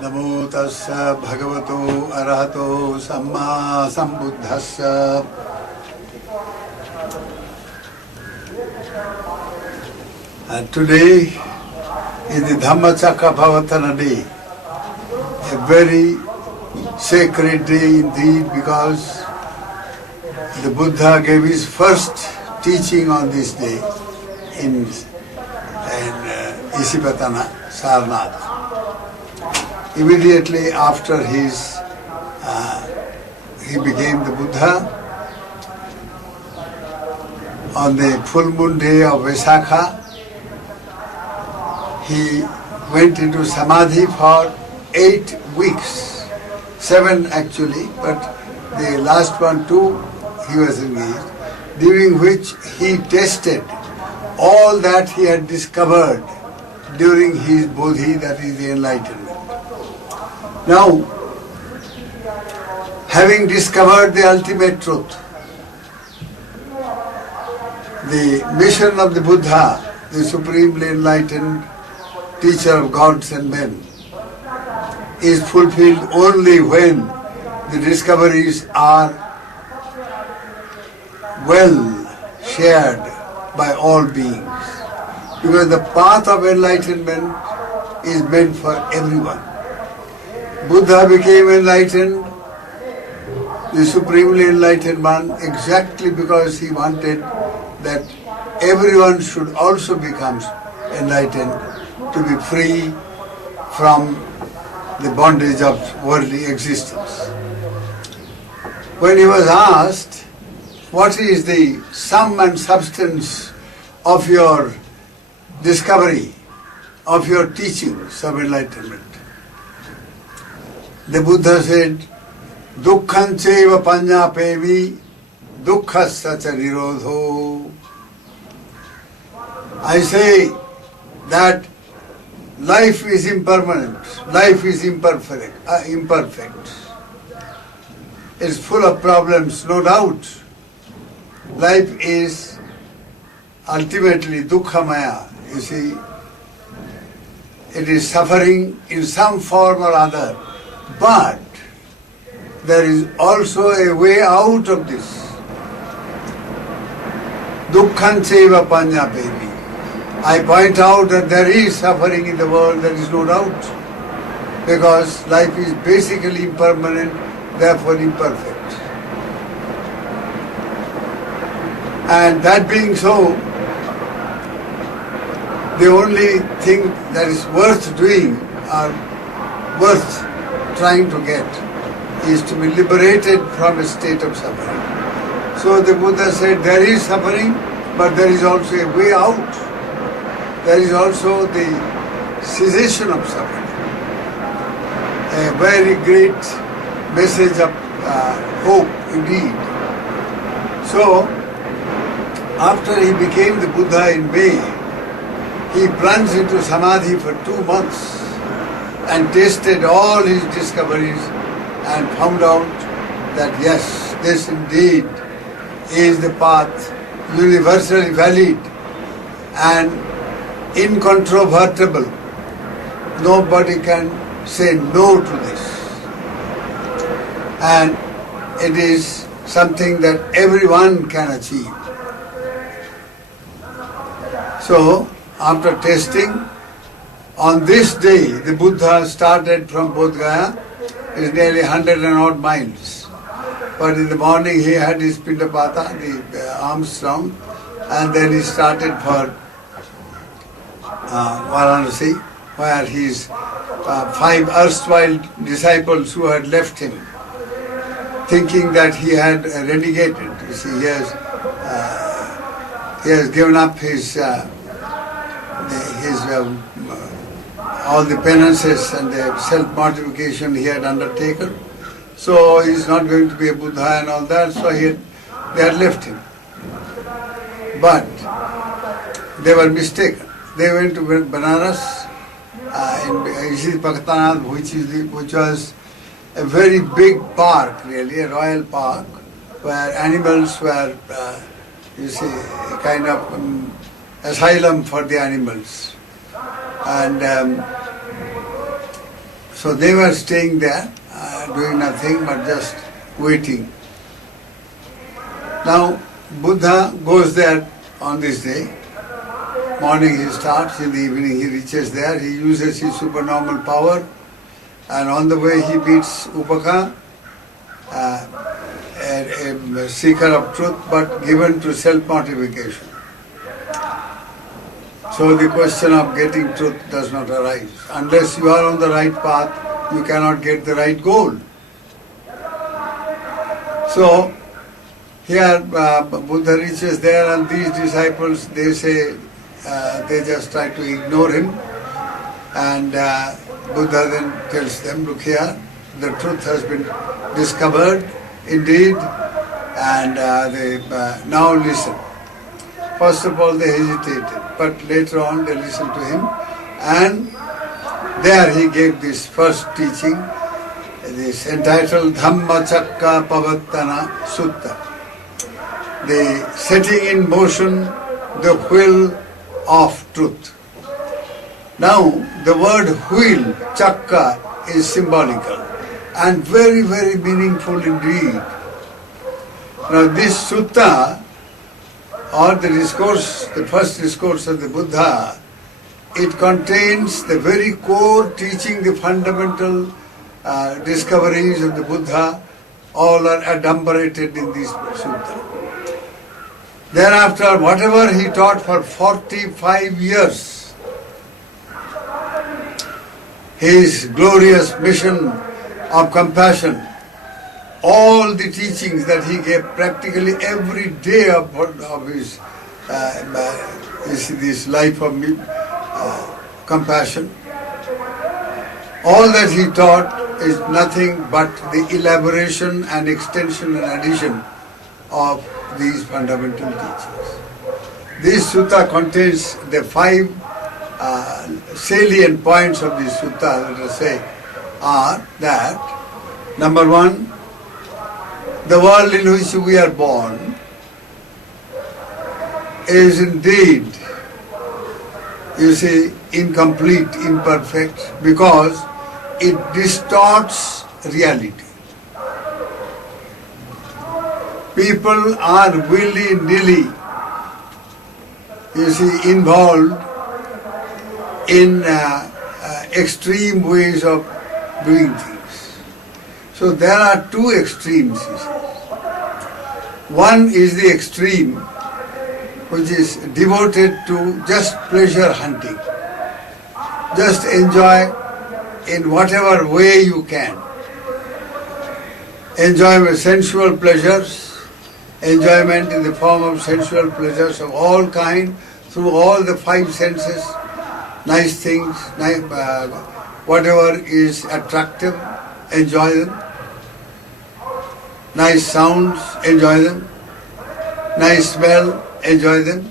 Namo tassa bhagavato arahato samma sambuddhassa. And today is the Dhamma Chakkapavatana day, a very sacred day indeed, because the Buddha gave his first teaching on this day in Isipatana, Sarnath. Immediately after he became the Buddha, on the full moon day of Vaisakha, he went into Samadhi for 8 weeks, 7 actually, but the last one 2 he was engaged, during which he tested all that he had discovered during his Bodhi, that is the enlightenment. Now, having discovered the ultimate truth, the mission of the Buddha, the supremely enlightened teacher of gods and men, is fulfilled only when the discoveries are well shared by all beings. Because the path of enlightenment is meant for everyone. Buddha became enlightened, the supremely enlightened one, exactly because he wanted that everyone should also become enlightened, to be free from the bondage of worldly existence. When he was asked, what is the sum and substance of your discovery, of your teachings of enlightenment, the Buddha said, Dukkhan cheva panyapevi, dukkhasya cha nirodho. I say that life is impermanent, life is imperfect. It's full of problems, no doubt. Life is ultimately dukkhamaya, you see. It is suffering in some form or other. But there is also a way out of this. Dukkhan cheva panyapevi. I point out that there is suffering in the world, there is no doubt, because life is basically impermanent, therefore imperfect. And that being so, the only thing that is worth doing or worth trying to get is to be liberated from a state of suffering. So the Buddha said there is suffering, but there is also a way out. There is also the cessation of suffering. A very great message of hope indeed. So, after he became the Buddha in May, he plunged into Samadhi for 2 months and tasted all his discoveries and found out that yes, this indeed is the path, universally valid and incontrovertible. Nobody can say no to this. And it is something that everyone can achieve. So, after testing, on this day, the Buddha started from Bodh Gaya. It's nearly 100 and odd miles. But in the morning he had his Pindapata, the alms round, and then he started for Varanasi, where his 5 erstwhile disciples who had left him, thinking that he had renegated. You see, he has given up his all the penances and the self-mortification he had undertaken. So he is not going to be a Buddha and all that, so they had left him. But they were mistaken. They went to Banaras, in Isipatana, which was a very big park, really, a royal park, where animals were, you see, a kind of asylum for the animals. And So they were staying there, doing nothing but just waiting. Now Buddha goes there on this day. Morning he starts, in the evening he reaches there, he uses his supernormal power, and on the way he meets Upaka, a seeker of truth but given to self-mortification. So the question of getting truth does not arise. Unless you are on the right path, you cannot get the right goal. So here Buddha reaches there, and these disciples, they say, they just try to ignore him, and Buddha then tells them, look here, the truth has been discovered indeed, and they now listen. First of all they hesitated, but later on they listened to him, and there he gave this first teaching, this entitled Dhamma Chakka Pavattana Sutta, the setting in motion the wheel of truth. Now the word wheel, chakka, is symbolical and very, very meaningful indeed. Now this sutta, or the discourse, the first discourse of the Buddha, it contains the very core teaching, the fundamental discoveries of the Buddha, all are adumbrated in this sutta. Thereafter, whatever he taught for 45 years, his glorious mission of compassion, all the teachings that he gave practically every day of his this life of compassion, all that he taught is nothing but the elaboration and extension and addition of these fundamental teachings. This sutta contains the 5 salient points of this sutta, let us say, are that, number 1, the world in which we are born is indeed, you see, incomplete, imperfect, because it distorts reality. People are willy-nilly, you see, involved in extreme ways of doing things. So there are 2 extremes, you see. One is the extreme which is devoted to just pleasure hunting. Just enjoy in whatever way you can. Enjoy sensual pleasures, enjoyment in the form of sensual pleasures of all kind, through all the 5 senses, nice things, whatever is attractive, enjoy them. Nice sounds, enjoy them. Nice smell, enjoy them.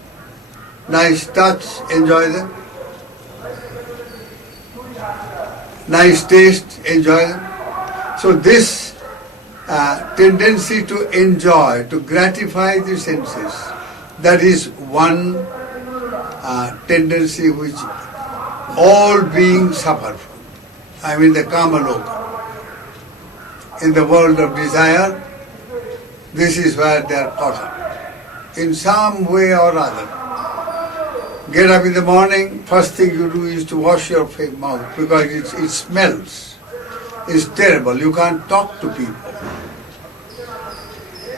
Nice touch, enjoy them. Nice taste, enjoy them. So this tendency to enjoy, to gratify the senses, that is one tendency which all beings suffer from. I mean the kama loka. In the world of desire, this is where they are caught up. In some way or other. Get up in the morning, first thing you do is to wash your mouth, because it smells. It's terrible. You can't talk to people.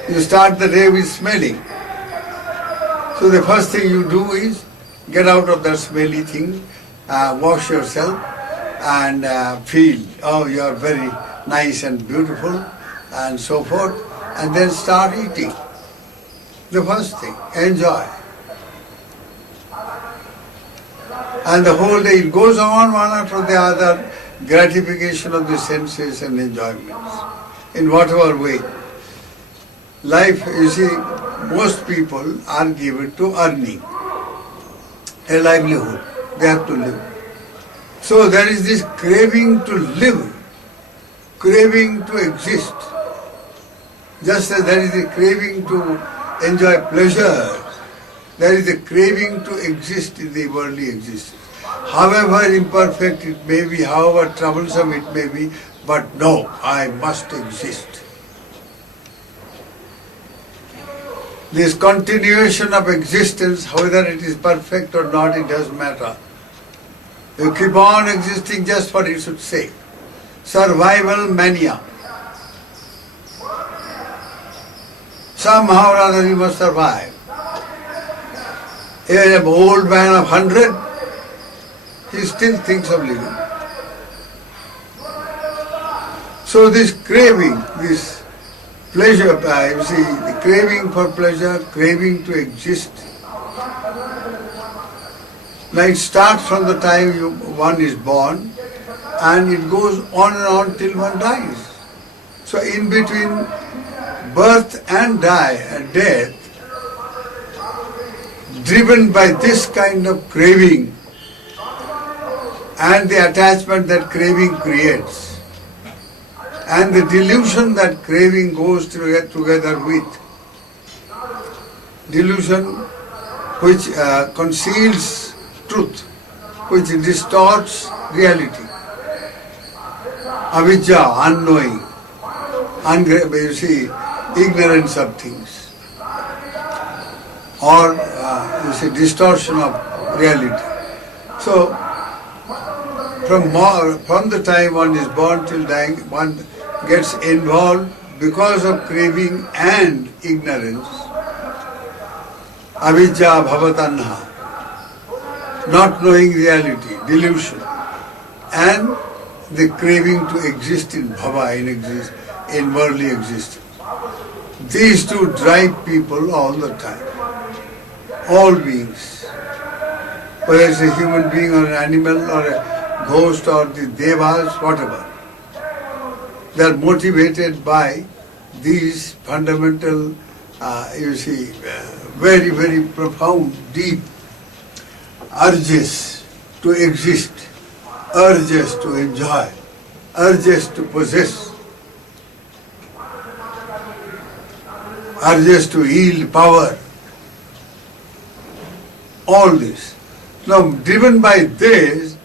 You start the day with smelling. So the first thing you do is get out of that smelly thing, wash yourself, and feel, oh, you are very nice and beautiful, and so forth, and then start eating. The first thing, enjoy. And the whole day it goes on one after the other, gratification of the senses and enjoyments, in whatever way. Life, you see, most people are given to earning a livelihood. They have to live. So there is this craving to live, craving to exist. Just as there is a craving to enjoy pleasure, there is a craving to exist in the worldly existence. however imperfect it may be, however troublesome it may be, but no, I must exist. This continuation of existence, whether it is perfect or not, it doesn't matter. You keep on existing just for its sake. Survival mania. Somehow or other you must survive. An old man of 100, he still thinks of living. So this craving, this pleasure, you see, the craving for pleasure, craving to exist, now it starts from the time one is born and it goes on and on till one dies. So in between birth and death, driven by this kind of craving and the attachment that craving creates and the delusion that craving goes together with, delusion which conceals truth, which distorts reality. Avijja, unknowing, you see, ignorance of things, or you see, distortion of reality. So, from the time one is born till dying, one gets involved because of craving and ignorance. Avijja bhavatanha, not knowing reality, delusion, and the craving to exist in bhava, in worldly existence. These two drive people all the time, all beings, whether it's a human being or an animal or a ghost or the devas, whatever. They are motivated by these fundamental, very, very profound, deep urges to exist, urges to enjoy, urges to possess, urges to yield power. All this. Now, driven by this,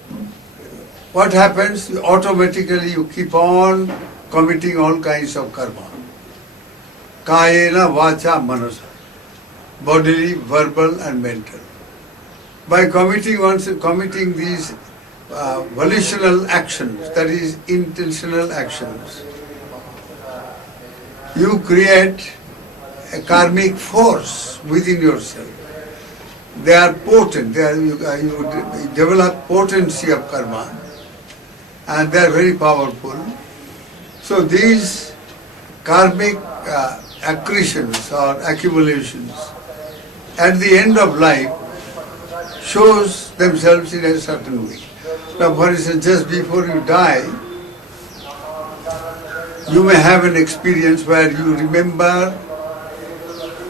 what happens? Automatically you keep on committing all kinds of karma. Kayena, vacha, manasa. Bodily, verbal and mental. By committing these volitional actions, that is intentional actions, you create a karmic force within yourself. They are potent, you develop potency of karma and they are very powerful. So these karmic accretions or accumulations at the end of life shows themselves in a certain way. Now, for instance, just before you die, you may have an experience where you remember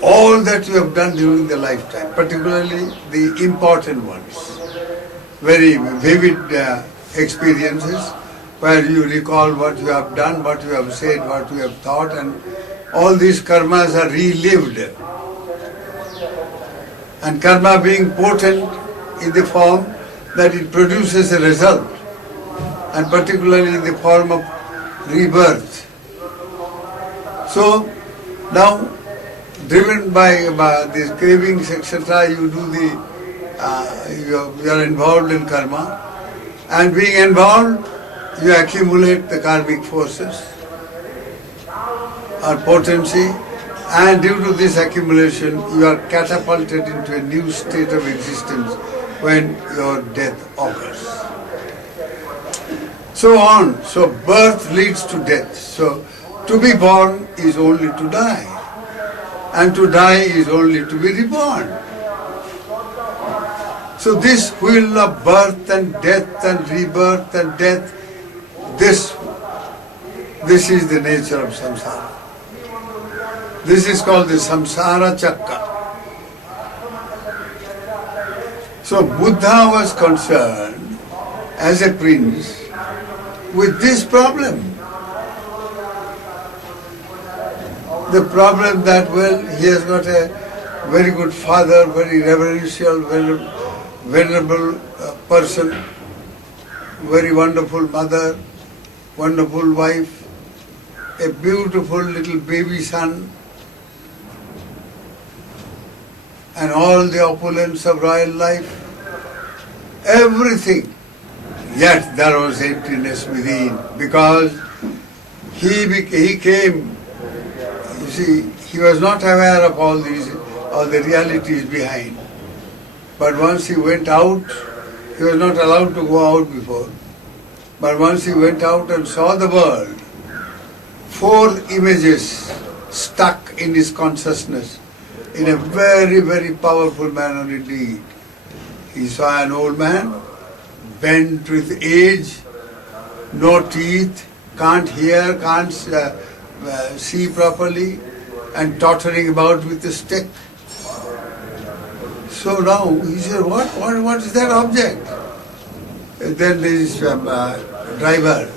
all that you have done during the lifetime, particularly the important ones, very vivid experiences where you recall what you have done, what you have said, what you have thought, and all these karmas are relived. And karma being potent in the form that it produces a result, and particularly in the form of rebirth. So now, driven by these cravings, etc., you are involved in karma, and being involved, you accumulate the karmic forces or potency, and due to this accumulation, you are catapulted into a new state of existence when your death occurs. So on. So birth leads to death. So to be born is only to die, and to die is only to be reborn. So this wheel of birth and death and rebirth and death, this is the nature of samsara. This is called the samsara chakra. So Buddha was concerned as a prince with this problem. The problem that, well, he has got a very good father, very reverential, venerable person, very wonderful mother, wonderful wife, a beautiful little baby son, and all the opulence of royal life, everything. Yet there was emptiness within, because he came, you see, he was not aware of all the realities behind. But once he went out, he was not allowed to go out before. But once he went out and saw the world, 4 images stuck in his consciousness in a very, very powerful manner indeed. He saw an old man, bent with age, no teeth, can't hear, can't see properly, and tottering about with a stick. So now he said, what is that object? And then this driver,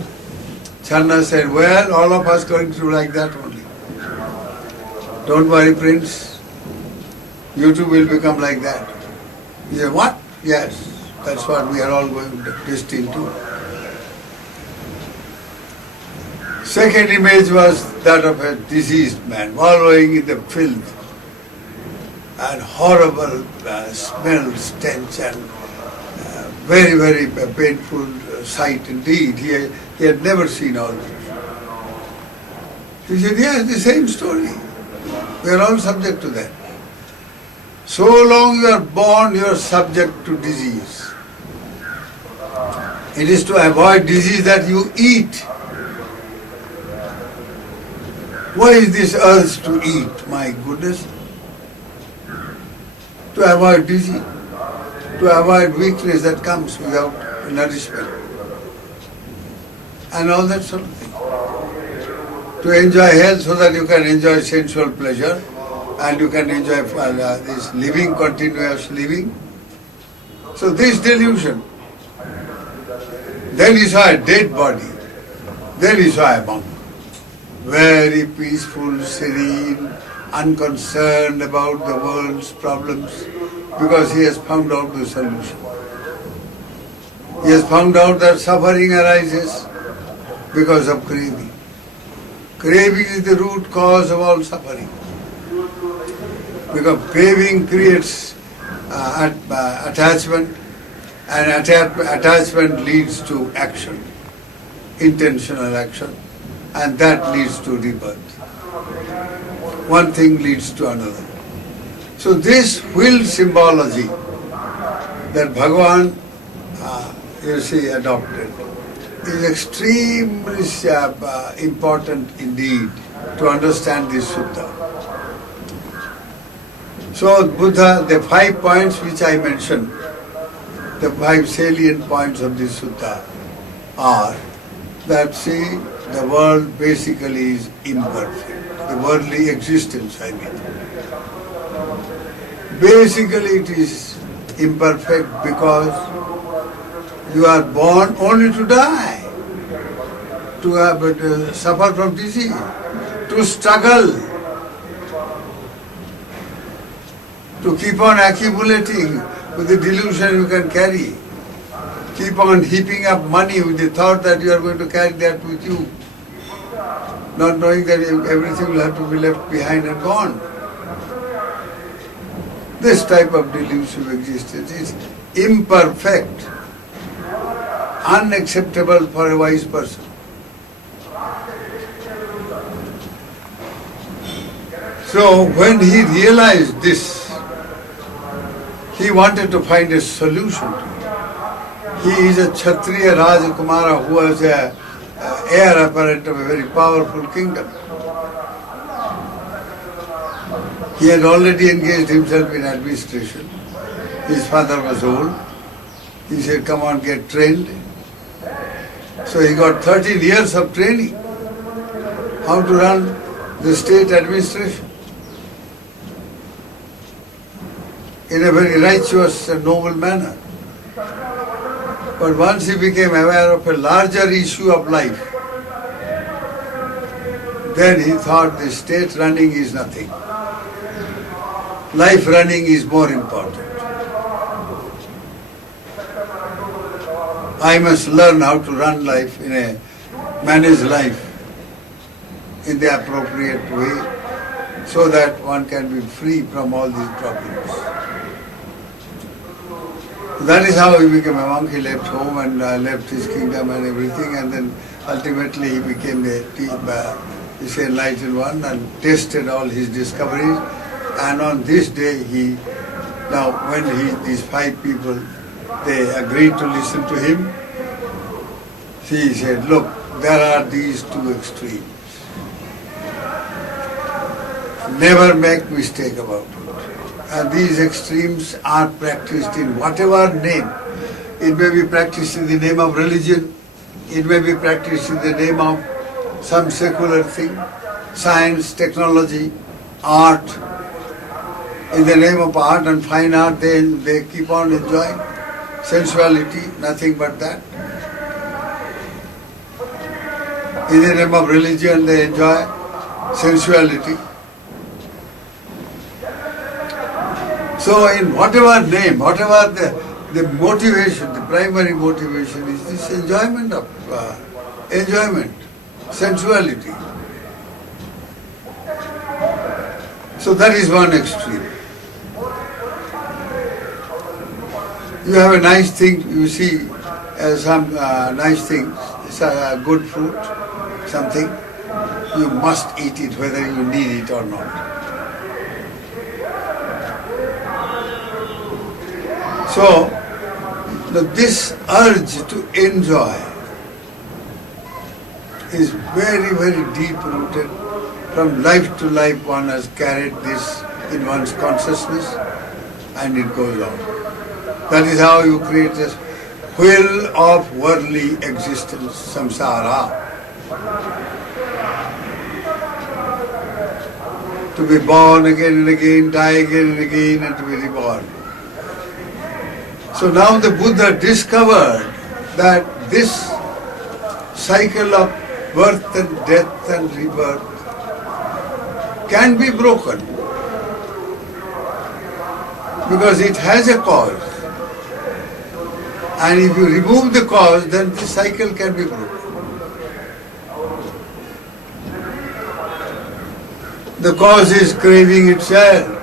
Channa, said, well, all of us going through like that only. Don't worry, Prince, you too will become like that. He said, what? Yes, that's what we are all going destined to. Second image was that of a diseased man, wallowing in the filth and horrible smell, stench, and very, very painful sight indeed. He had never seen all this. He said, yes, the same story. We are all subject to that. So long you are born, you are subject to disease. It is to avoid disease that you eat. Why is this urge to eat? My goodness. To avoid disease, to avoid weakness that comes without nourishment, and all that sort of thing. To enjoy health so that you can enjoy sensual pleasure and you can enjoy this living, continuous living. So this delusion. Then he saw a dead body. Then he saw a monk. Very peaceful, serene, unconcerned about the world's problems, because he has found out the solution. He has found out that suffering arises because of craving. Craving is the root cause of all suffering. Because craving creates attachment, and attachment leads to action, intentional action, and that leads to rebirth. One thing leads to another. So this will symbology that Bhagavan, adopted is extremely important indeed to understand this sutta. So Buddha, the 5 points which I mentioned, the 5 salient points of this sutta are that, see, the world basically is imperfect. The worldly existence, I mean. Basically it is imperfect because you are born only to die, to suffer from disease, to struggle, to keep on accumulating with the delusion you can carry. Keep on heaping up money with the thought that you are going to carry that with you, not knowing that everything will have to be left behind and gone. This type of delusive existence is imperfect, unacceptable for a wise person. So when he realized this, he wanted to find a solution to it. He is a Kshatriya Rajakumara who was a heir apparent of a very powerful kingdom. He had already engaged himself in administration. His father was old. He said, come on, get trained. So he got 13 years of training how to run the state administration in a very righteous and noble manner. But once he became aware of a larger issue of life, then he thought the state running is nothing. Life running is more important. I must learn how to run life manage life in the appropriate way so that one can be free from all these problems. That is how he became a monk. He left home and left his kingdom and everything, and then ultimately he became a enlightened one and tested all his discoveries. And on this day these 5 people, they agreed to listen to him. He said, look, there are these 2 extremes. Never make mistake about it. And these extremes are practiced in whatever name. It may be practiced in the name of religion, it may be practiced in the name of some secular thing, science, technology, art. In the name of art and fine art, they keep on enjoying sensuality, nothing but that. In the name of religion, they enjoy sensuality. So in whatever name, whatever the motivation, the primary motivation is this enjoyment of sensuality. So that is one extreme. You have a nice thing, you see some nice things, good fruit, something, you must eat it whether you need it or not. So, this urge to enjoy is very, very deep rooted. From life to life one has carried this in one's consciousness and it goes on. That is how you create this wheel of worldly existence, samsara. To be born again and again, die again and again, and to be reborn. So now the Buddha discovered that this cycle of birth and death and rebirth can be broken because it has a cause. And if you remove the cause, then the cycle can be broken. The cause is craving itself.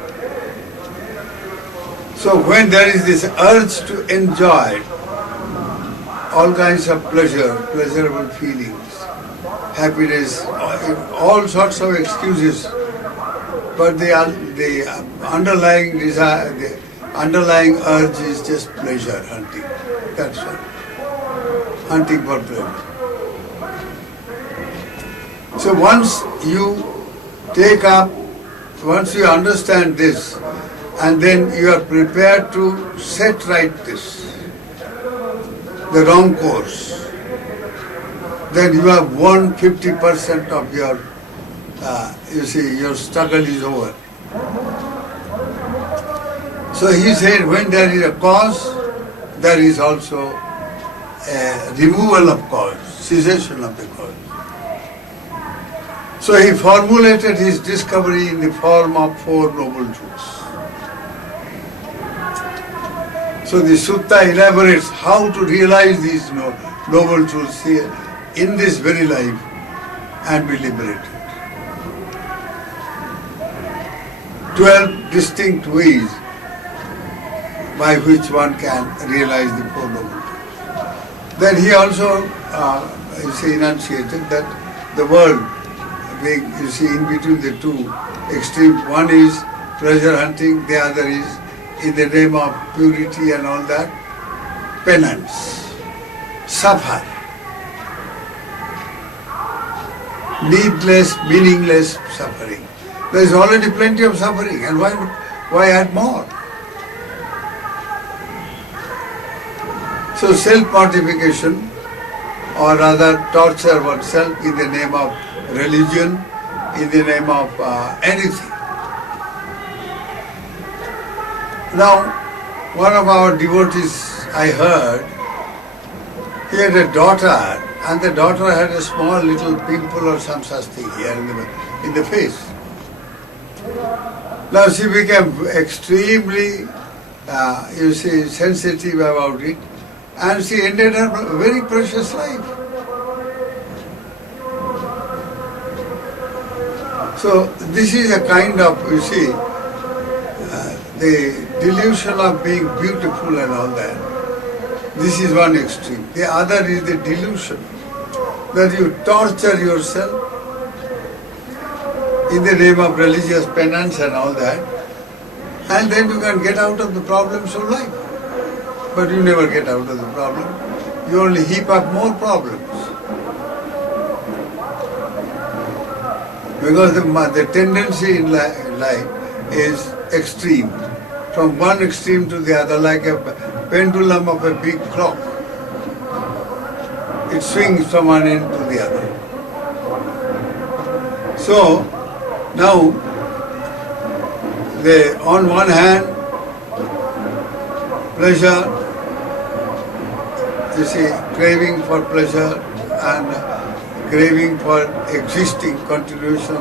So when there is this urge to enjoy all kinds of pleasurable feelings, happiness, all sorts of excuses, but the underlying desire, the underlying urge is just pleasure hunting. That's all. Hunting for pleasure. So once you understand this, and then you are prepared to set right the wrong course, then you have won 50% of your, your struggle is over. So he said, when there is a cause, there is also a removal of cause, cessation of the cause. So he formulated his discovery in the form of 4 noble truths. So the sutta elaborates how to realize these noble truths here in this very life and be liberated. 12 distinct ways by which one can realize the 4 noble truths. Then he also enunciated that the world being, in between the 2 extremes, one is pleasure hunting, the other is, in the name of purity and all that, penance, suffer, needless, meaningless suffering. There is already plenty of suffering, and why add more? So self-mortification, or rather torture oneself in the name of religion, in the name of anything. Now, one of our devotees, I heard, he had a daughter, and the daughter had a small little pimple or some such thing here in the face. Now she became extremely, sensitive about it, and she ended her very precious life. So this is a kind of, you see, the delusion of being beautiful and all that. This is one extreme. The other is the delusion that you torture yourself in the name of religious penance and all that, and then you can get out of the problems of life. But you never get out of the problem. You only heap up more problems. Because the tendency in life is extreme. From one extreme to the other, like a pendulum of a big clock. It swings from one end to the other. So, now, on one hand, pleasure, you see, craving for pleasure and craving for existing, continuation,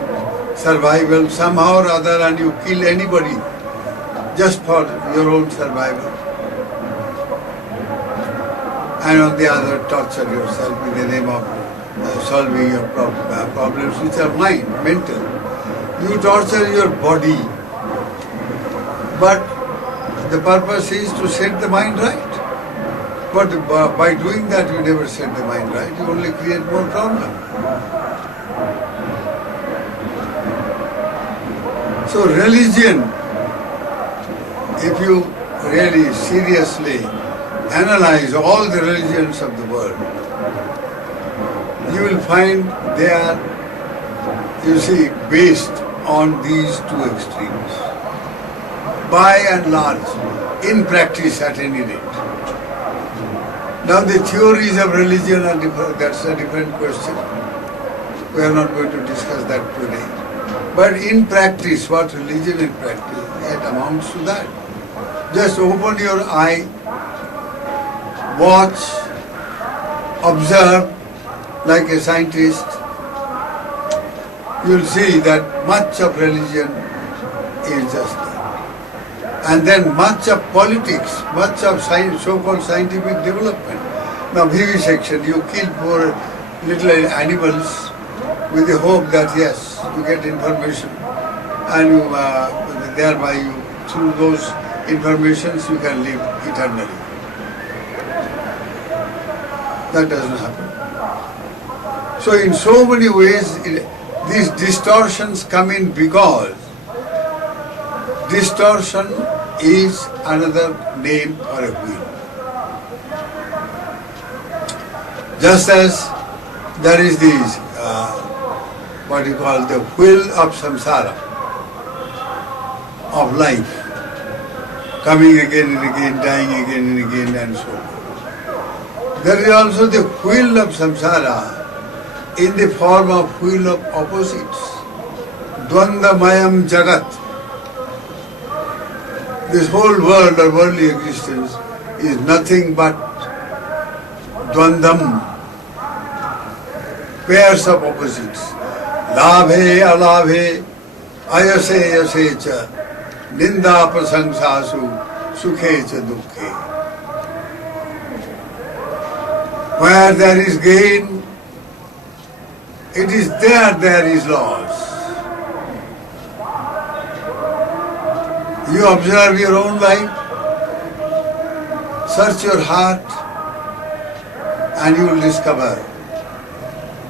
survival, somehow or other, and you kill anybody just for your own survival. And on the other, torture yourself in the name of solving your problems which are mental. You torture your body, but the purpose is to set the mind right. But by doing that, you never set the mind right. You only create more problems. So religion, if you really seriously analyze all the religions of the world, you will find they are, you see, based on these two extremes. By and large, in practice at any rate. Now the theories of religion are different, that's a different question. We are not going to discuss that today. But in practice, what religion in practice, it amounts to that. Just open your eye, watch, observe like a scientist. You'll see that much of religion is just that. And then much of politics, much of so-called scientific development. Now vivisection, you kill poor little animals with the hope that yes, you get information and you, thereby you, through those informations you can live eternally. That doesn't happen. So in so many ways, these distortions come in because distortion is another name for a wheel. Just as there is this, what you call the wheel of samsara, of life, coming again and again, dying again and again, and so on. There is also the wheel of samsara in the form of wheel of opposites. Dvandamayam jagat. This whole world or worldly existence is nothing but dvandam, pairs of opposites. Labhe alabhe, ayase yase cha, ninda prasangsasu, sukhe cha dukhe. Where there is gain, it is there is loss. You observe your own life, search your heart, and you will discover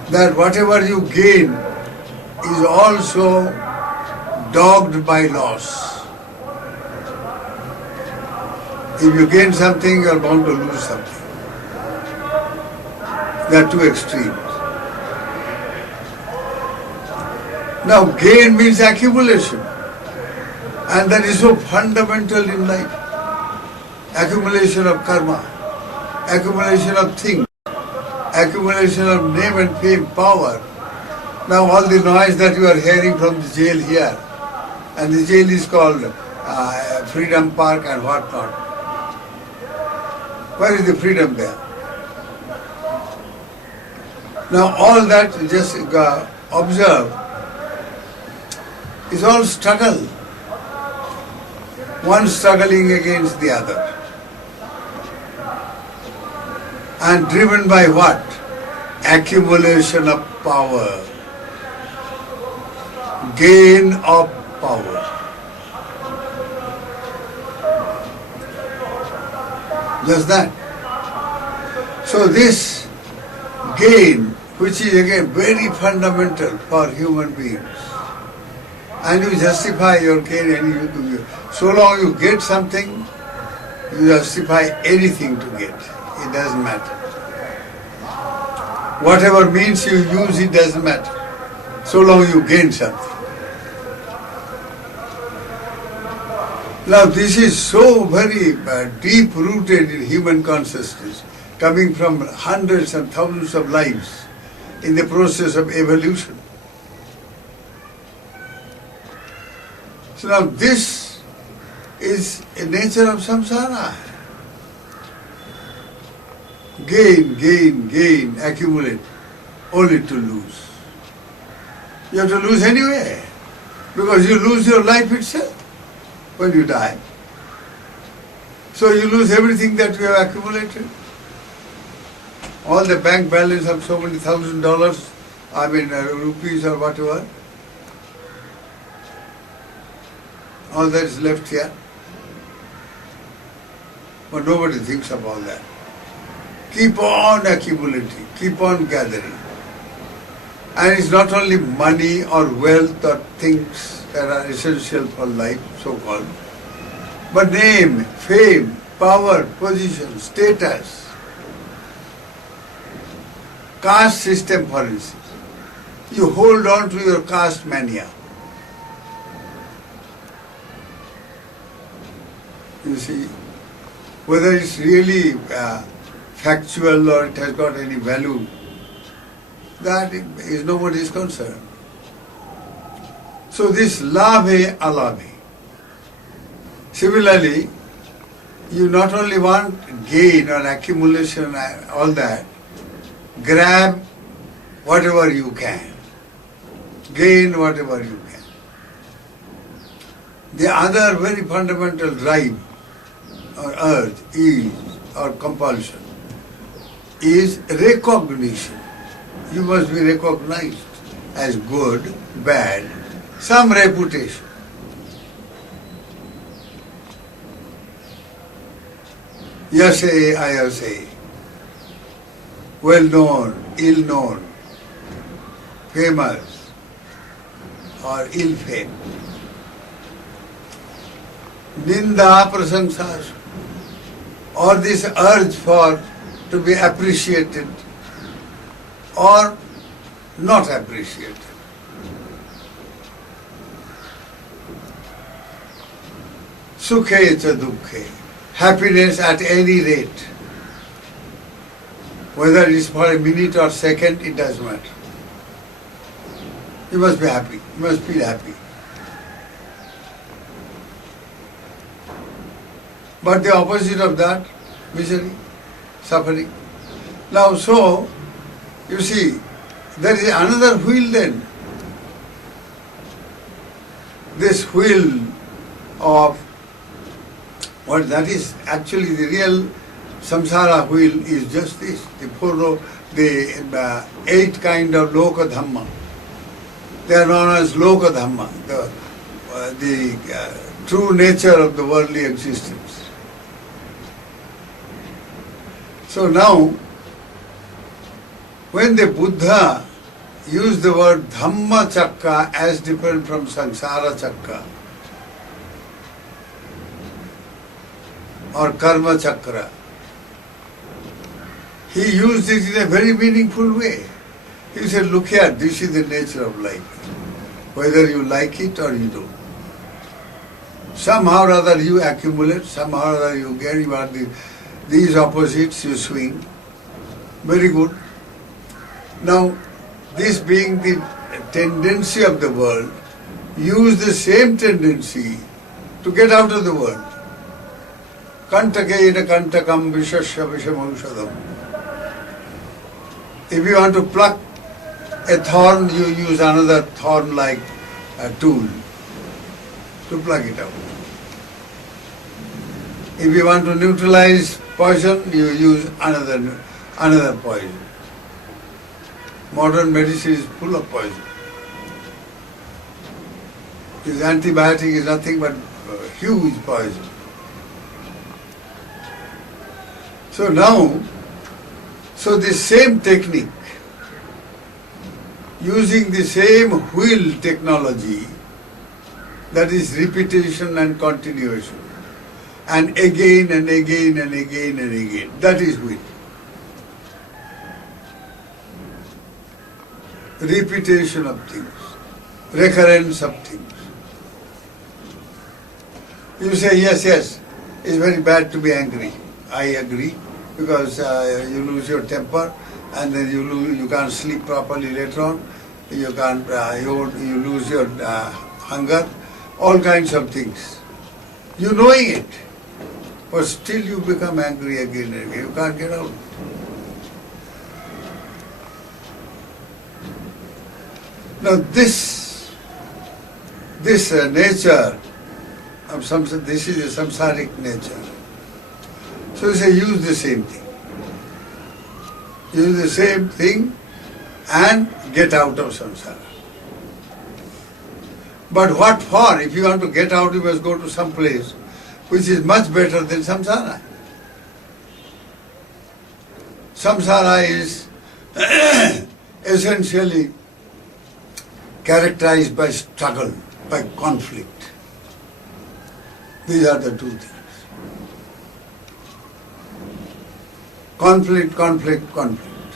that whatever you gain is also dogged by loss. If you gain something, you are bound to lose something. There are two extremes. Now, gain means accumulation. And that is so fundamental in life. Accumulation of karma, accumulation of things, accumulation of name and fame, power. Now all the noise that you are hearing from the jail here, and the jail is called Freedom Park and what not. Where is the freedom there? Now all that, just observe, is all struggle. One struggling against the other. and driven by what? Accumulation of power, gain of power. Just that. So this gain, which is again very fundamental for human beings, and you justify your gain, and so long you get something, you justify anything to get. It doesn't matter. Whatever means you use, it doesn't matter. So long you gain something. Now this is so very deep rooted in human consciousness, coming from hundreds and thousands of lives in the process of evolution. So now this is a nature of samsara. Gain, gain, gain, accumulate, only to lose. You have to lose anyway, because you lose your life itself when you die. So you lose everything that you have accumulated. All the bank balance of so many $1,000, rupees or whatever, all that is left here. But nobody thinks of all that. Keep on accumulating, keep on gathering. And it's not only money or wealth or things that are essential for life, so-called, but name, fame, power, position, status, caste system, for instance. You hold on to your caste mania. You see, whether it's really factual or it has got any value, that is nobody's concern. So this labhe alabhe. Similarly, you not only want gain or accumulation and all that, grab whatever you can. Gain whatever you can. The other very fundamental drive or urge is, or compulsion, is recognition. You must be recognized as good, bad, some reputation. Yase, ayase, well known, ill known, famous or ill fame. Ninda, prasamsa, or this urge for to be appreciated or not appreciated. Sukhe cha dukhe, happiness at any rate. Whether it is for a minute or second, it doesn't matter. You must be happy, you must feel happy. But the opposite of that, misery, suffering. Now so, you see, there is another wheel then. This wheel of, what that is actually the real samsara wheel is just this, the 8 kind of loka dhamma. They are known as loka dhamma, the true nature of the worldly existence. So now, when the Buddha used the word Dhamma Chakra as different from Sansara Chakra or Karma Chakra, he used it in a very meaningful way. He said, look here, this is the nature of life, whether you like it or you don't. Somehow or other you accumulate, somehow or other you get, you are these opposites you swing. Very good. Now, this being the tendency of the world, use the same tendency to get out of the world. Kantakena kantakam vishasya vishamaushadam. If you want to pluck a thorn, you use another thorn-like tool to pluck it out. If you want to neutralize poison, you use another poison. Modern medicine is full of poison. This antibiotic is nothing but huge poison. So now, this same technique, using the same wheel technology, that is repetition and continuation, and again and again and again and again, that is wheel. Repetition of things, recurrence of things. You say, yes, it's very bad to be angry. I agree, because you lose your temper, and then you can't sleep properly later on. You can't. You lose your hunger. All kinds of things. You knowing it, but still you become angry again and again. You can't get out. Now this nature of samsara, this is a samsaric nature. So you say, use the same thing. Use the same thing and get out of samsara. But what for? If you want to get out, you must go to some place which is much better than samsara. Samsara is essentially characterized by struggle, by conflict. These are the two things. Conflict, conflict, conflict.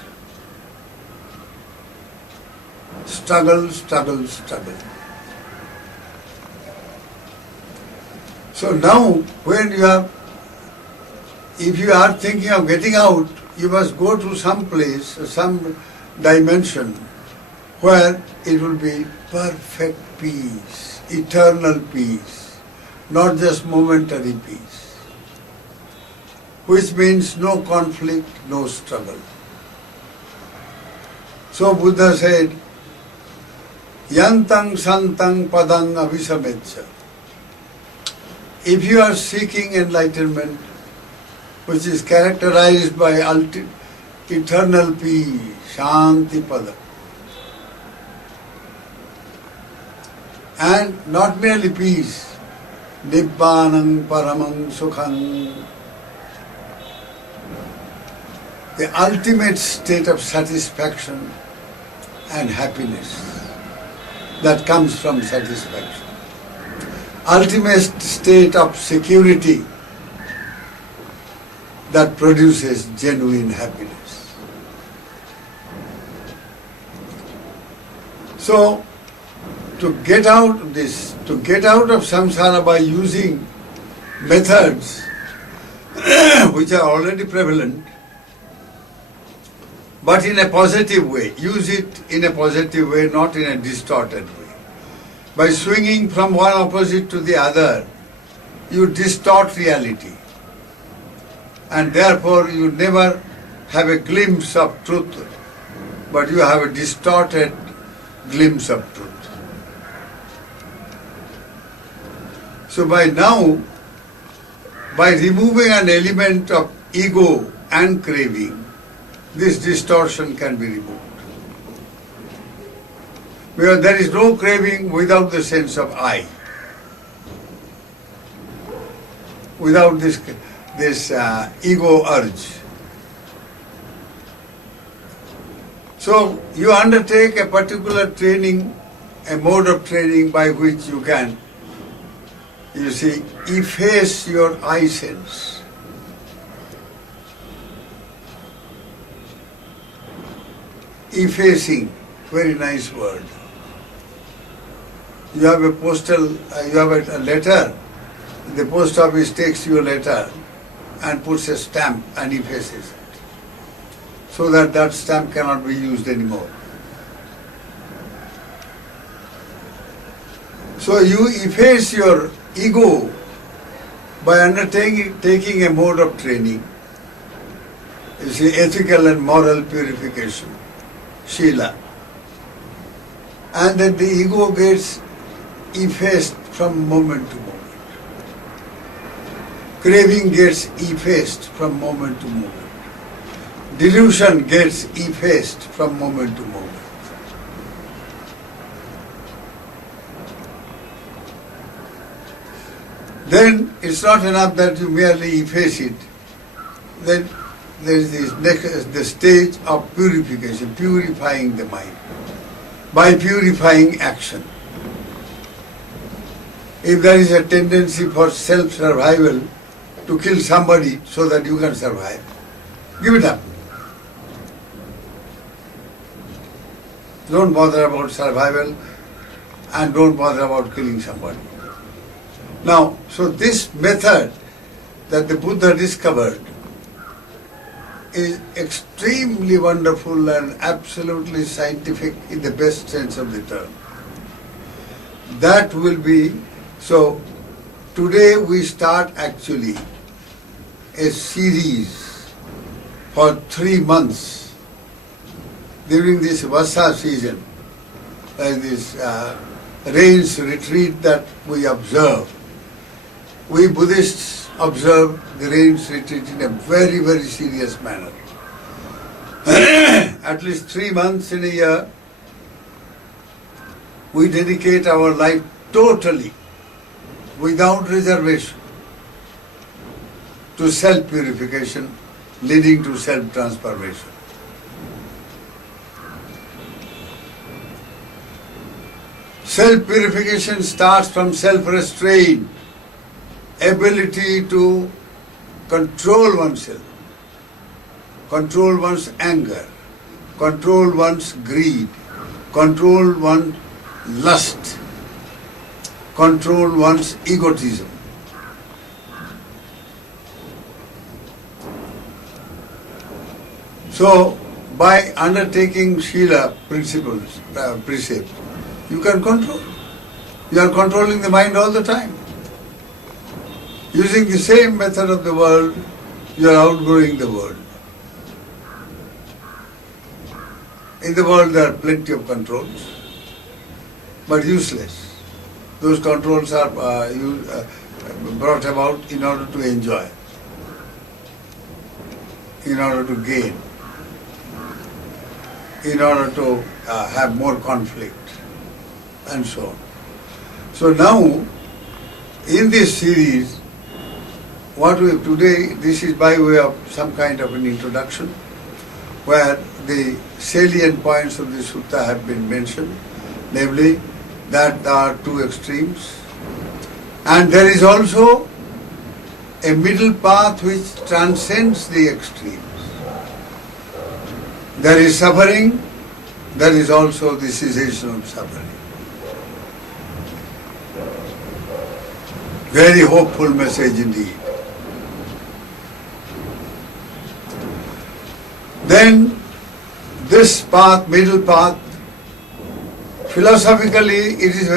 Struggle, struggle, struggle. So now, if you are thinking of getting out, you must go to some place, some dimension, where it will be perfect peace, eternal peace, not just momentary peace, which means no conflict, no struggle. So Buddha said, Yantang santang padang avisamecha. If you are seeking enlightenment, which is characterized by eternal peace, shanti pada, and not merely peace, nibbanang paramang sukhang, the ultimate state of satisfaction and happiness that comes from satisfaction. Ultimate state of security that produces genuine happiness. So, to get out of this, to get out of samsara by using methods which are already prevalent, but in a positive way. Use it in a positive way, not in a distorted way. By swinging from one opposite to the other, you distort reality. And therefore you never have a glimpse of truth, but you have a distorted glimpse of truth. So by removing an element of ego and craving, this distortion can be removed. Because there is no craving without the sense of I. Without this ego urge. So you undertake a particular training, a mode of training by which you can, efface your I sense. Effacing, very nice word. You have a letter, the post office takes your letter and puts a stamp and effaces it, so that stamp cannot be used anymore. So you efface your ego by undertaking a mode of training, ethical and moral purification, Shila. And then the ego gets effaced from moment to moment. Craving gets effaced from moment to moment. delusion gets effaced from moment to moment. Then it's not enough that you merely efface it. Then there is the stage of purification, purifying the mind by purifying action. If there is a tendency for self-survival to kill somebody so that you can survive, give it up. Don't bother about survival and don't bother about killing somebody. Now, so this method that the Buddha discovered is extremely wonderful and absolutely scientific in the best sense of the term. That will be, so today we start actually a series for 3 months during this Vasa season, this rains retreat that we observe. We Buddhists observe the rains retreat in a very, very serious manner. At least 3 months in a year, we dedicate our life totally, without reservation, to self-purification, leading to self-transformation. Self-purification starts from self-restraint, ability to control oneself, control one's anger, control one's greed, control one's lust, control one's egotism. So, by undertaking Shila principles, precepts, you can control. You are controlling the mind all the time. Using the same method of the world, you are outgrowing the world. In the world there are plenty of controls, but useless. Those controls are brought about in order to enjoy, in order to gain, in order to have more conflict, and so on. So now, in this series, what we have today, this is by way of some kind of an introduction, where the salient points of the sutta have been mentioned, namely that there are two extremes, and there is also a middle path which transcends the extremes. There is suffering, there is also the cessation of suffering. Very hopeful message indeed. Then this path, middle path, philosophically it is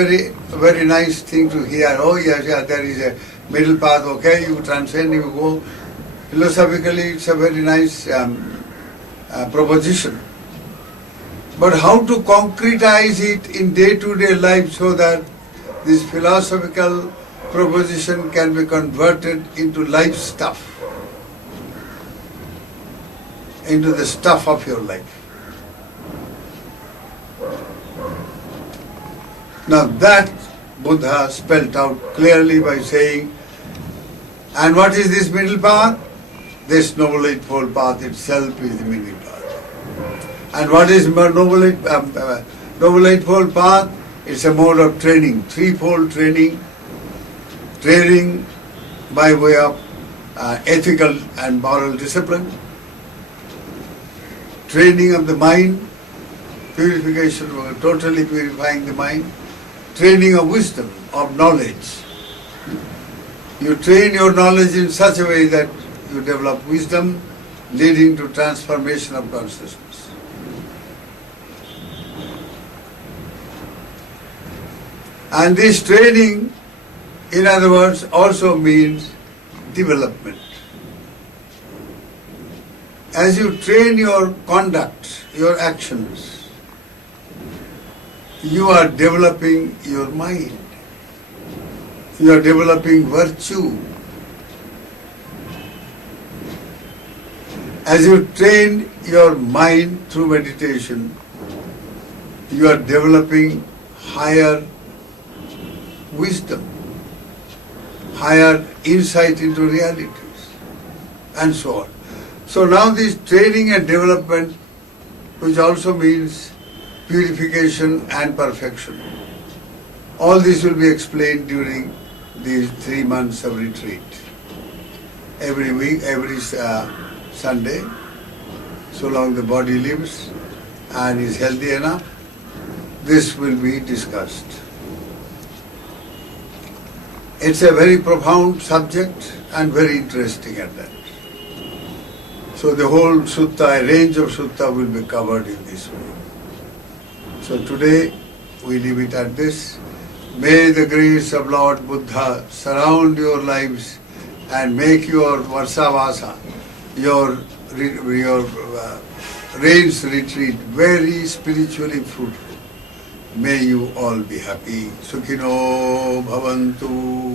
very nice thing to hear. Oh yes, there is a middle path, okay, you transcend, you go. Philosophically it's a very nice proposition. But how to concretize it in day-to-day life so that this philosophical proposition can be converted into life stuff, into the stuff of your life. Now that Buddha spelt out clearly by saying, and what is this middle path? This Noble Eightfold Path itself is the middle path. And what is Noble Eightfold Path? It's a mode of training, threefold training. Training by way of ethical and moral discipline, training of the mind, purification, totally purifying the mind, training of wisdom, of knowledge. You train your knowledge in such a way that you develop wisdom, leading to transformation of consciousness. And this training, in other words, also means development. As you train your conduct, your actions, you are developing your mind. You are developing virtue. As you train your mind through meditation, you are developing higher wisdom, higher insight into realities, and so on. So now this training and development, which also means purification and perfection, all this will be explained during these 3 months of retreat. Every week, every Sunday, so long the body lives and is healthy enough, this will be discussed. It's a very profound subject and very interesting at that. So the whole sutta, a range of sutta will be covered in this way. So today we leave it at this. May the grace of Lord Buddha surround your lives and make your Varsavasa, your rains retreat very spiritually fruitful. May you all be happy. Sukhino bhavantu.